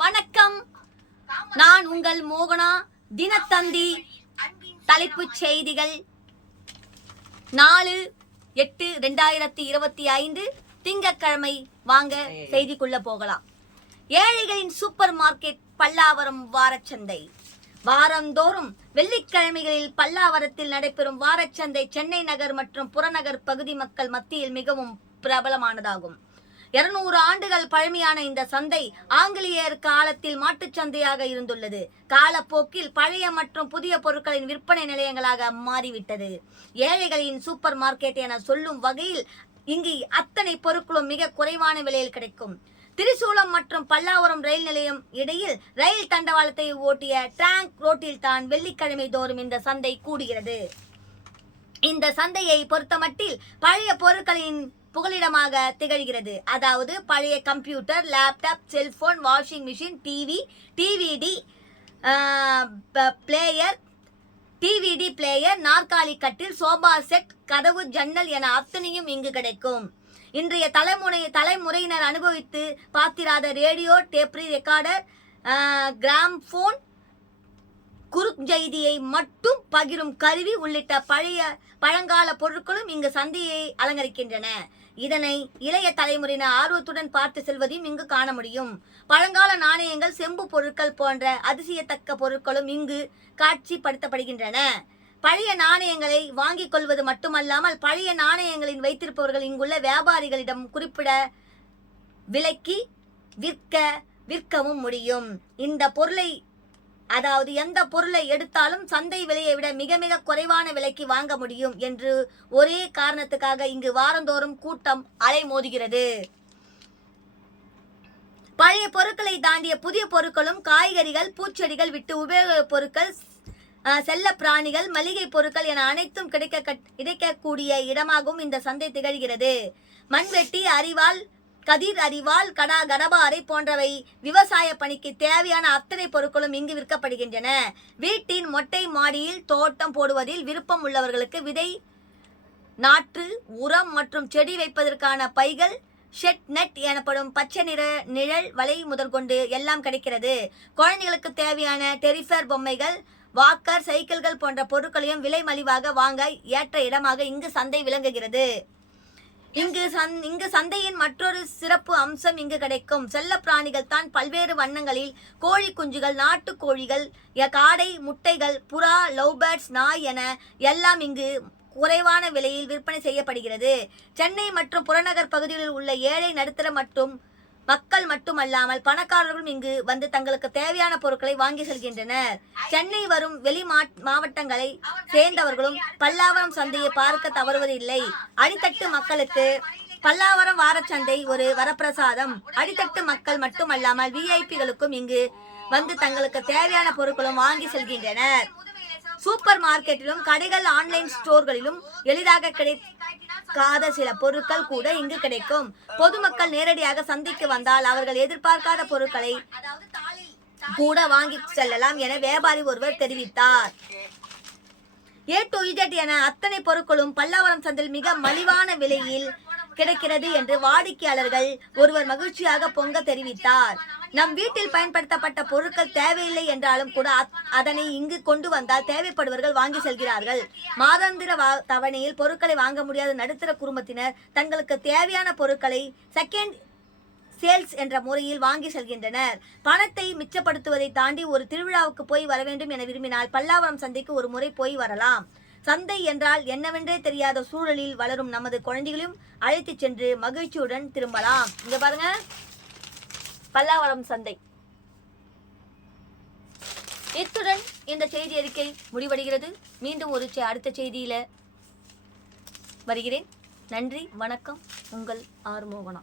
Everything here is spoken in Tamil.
வணக்கம், நான் உங்கள் மோகனா. தினத்தந்தி தலைப்புச் செய்திகள் 4/8/2025 திங்கட்கிழமை. வாங்க செய்திக்குள்ள போகலாம். ஏழைகளின் சூப்பர் மார்க்கெட் பல்லாவரம் வாரச்சந்தை. வாரந்தோறும் வெள்ளிக்கிழமைகளில் பல்லாவரத்தில் நடைபெறும் வாரச்சந்தை சென்னை நகர் மற்றும் புறநகர் பகுதி மக்கள் மத்தியில் மிகவும் பிரபலமானதாகும். 200 ஆண்டுகள் பழமையான இந்த சந்தை ஆங்கிலேயர் காலத்தில் மாட்டுச் சந்தையாக இருந்துள்ளது. காலப்போக்கில் பழைய மற்றும் புதிய பொருட்களின் விற்பனை நிலையங்களாக மாறிவிட்டது. ஏழைகளின் சூப்பர் மார்க்கெட் என சொல்லும் வகையில் இங்கு அத்தனை பொருட்களும் மிக குறைவான விலையில் கிடைக்கும். திரிசூலம் மற்றும் பல்லாவரம் ரயில் நிலையம் இடையில் ரயில் தண்டவாளத்தை ஓட்டிய டிராங்க் ரோட்டில் தான் வெள்ளிக்கிழமை தோறும் இந்த சந்தை கூடுகிறது. இந்த சந்தையை பொறுத்தமட்டில் பழைய பொருட்களின் புகலிடமாக திகழ்கிறது. அதாவது பழைய computer, laptop, cellphone, washing machine, DVD player, நாற்காலி கட்டில், சோபா செட், கதவு, ஜன்னல் என அத்தனையும் இங்கு கிடைக்கும். இன்றைய தலைமுறையினர் அனுபவித்து பார்த்திராத ரேடியோ, டேப் ரெக்கார்டர், கிராம்போன், குறுஞ்செய்தியை மட்டும் பகிரும் கருவி உள்ளிட்ட பழங்கால பொருட்களும் இங்கு சந்தையை அலங்கரிக்கின்றன. இதனை இளைய தலைமுறையினர் ஆர்வத்துடன் பார்த்து செல்வதையும் இங்கு காண முடியும். பழங்கால நாணயங்கள், செம்பு பொருட்கள் போன்ற அதிசயத்தக்க பொருட்களும் இங்கு காட்சிப்படுத்தப்படுகின்றன. பழைய நாணயங்களை வாங்கிக் கொள்வது மட்டுமல்லாமல் பழைய நாணயங்களின் வைத்திருப்பவர்கள் இங்குள்ள வியாபாரிகளிடம் குறிப்பிட விலைக்கு விற்கவும் முடியும். எந்த பொருளை எடுத்தாலும் சந்தை விலையை விட மிக மிக குறைவான விலைக்கு வாங்க முடியும் என்று ஒரே காரணத்துக்காக இங்கு வாரந்தோறும் கூட்டம் அலைமோதுகிறது. பழைய பொருட்களை தாண்டிய புதிய பொருட்களும், காய்கறிகள், பூச்செடிகள் விட்டு உபயோகப் பொருட்கள், செல்ல பிராணிகள், மளிகை பொருட்கள் என அனைத்தும் கிடைக்கக்கூடிய இடமாகவும் இந்த சந்தை திகழ்கிறது. மண்வெட்டி, அரிவாள், கதிர் அரிவாள், கடபாரை போன்றவை விவசாய பணிக்கு தேவையான அத்தனை பொருட்களும் இங்கு விற்கப்படுகின்றன. வீட்டின் மொட்டை மாடியில் தோட்டம் போடுவதில் விருப்பம் உள்ளவர்களுக்கு விதை, நாற்று, உரம் மற்றும் செடி வைப்பதற்கான பைகள், ஷெட் நெட் எனப்படும் பச்சை நிற நிழல் வலை முதற்கொண்டு எல்லாம் கிடைக்கிறது. குழந்தைகளுக்கு தேவையான டெரிஃபர் பொம்மைகள், வாக்கர், சைக்கிள்கள் போன்ற பொருட்களையும் விலை மலிவாக வாங்க ஏற்ற இடமாக இங்கு சந்தை விளங்குகிறது. இங்கு சந்தையின் மற்றொரு சிறப்பு அம்சம் இங்கு கிடைக்கும் செல்ல பிராணிகள் தான். பல்வேறு வண்ணங்களில் கோழி குஞ்சுகள், நாட்டு கோழிகள், காடை, முட்டைகள், புறா, லவ்பேர்ட்ஸ், நாய் என எல்லாம் இங்கு குறைவான விலையில் விற்பனை செய்யப்படுகிறது. சென்னை மற்றும் புறநகர் பகுதிகளில் உள்ள ஏழை, நடுத்தர மக்கள் மட்டுமல்லாமல் பணக்காரர்களும் இங்கு வந்து தங்களுக்கு தேவையான பொருட்களை வாங்கி செல்கின்றனர். சென்னை வரும் வெளி மாவட்டங்களை சேர்ந்தவர்களும் பல்லாவரம் சந்தையை பார்க்க தவறுவதில்லை. அடித்தட்டு மக்களுக்கு பல்லாவரம் வாரச்சந்தை ஒரு வரப்பிரசாதம். அடித்தட்டு மக்கள் மட்டுமல்லாமல் விஐபிகளுக்கும் இங்கு வந்து தங்களுக்கு தேவையான பொருட்களும் வாங்கி செல்கின்றனர். சூப்பர் மார்க்கெட்டிலும் கடைகள், ஆன்லைன் ஸ்டோர்களிலும் எளிதாக கிடைக்காத சில பொருட்கள் கூட இங்கு கிடைக்கும். பொதுமக்கள் நேரடியாக சந்தைக்கு வந்தால் அவர்கள் எதிர்பார்க்காத பொருட்களை கூட வாங்கி செல்லலாம் என வியாபாரி ஒருவர் தெரிவித்தார். A to Z என அத்தனை பொருட்களும் பல்லாவரம் சந்தையில் மிக மலிவான விலையில் கிடைக்கிறது என்று வாடிக்கையாளர்கள் ஒருவர் மகிழ்ச்சியாக பொங்க தெரிவித்தார். நம் வீட்டில் பயன்படுத்தப்பட்ட பொருட்கள் தேவையில்லை என்றாலும் கூட அதனை இங்கு கொண்டு வந்தால் தேவைப்படுவர்கள் வாங்கி செல்கிறார்கள். மாதாந்திர தவணையில் பொருட்களை வாங்க முடியாத நடுத்தர குடும்பத்தினர் தங்களுக்கு தேவையான பொருட்களை செகண்ட் சேல்ஸ் என்ற முறையில் வாங்கி செல்கின்றனர். பணத்தை மிச்சப்படுத்துவதை தாண்டி ஒரு திருவிழாவுக்கு போய் வர வேண்டும் என விரும்பினால் பல்லாவரம் சந்தைக்கு ஒரு முறை போய் வரலாம். சந்தை என்றால் என்னவென்றே தெரியாத சூழலில் வளரும் நமது குழந்தைகளையும் அழைத்து சென்று மகிழ்ச்சியுடன் திரும்பலாம். இங்க பாருங்க, பல்லாவரம் சந்தை. இத்துடன் இந்த செய்தி அறிக்கை முடிவடைகிறது. மீண்டும் ஒரு அடுத்த செய்தியில வருகிறேன். நன்றி, வணக்கம். உங்கள் ஆர் மோகனா.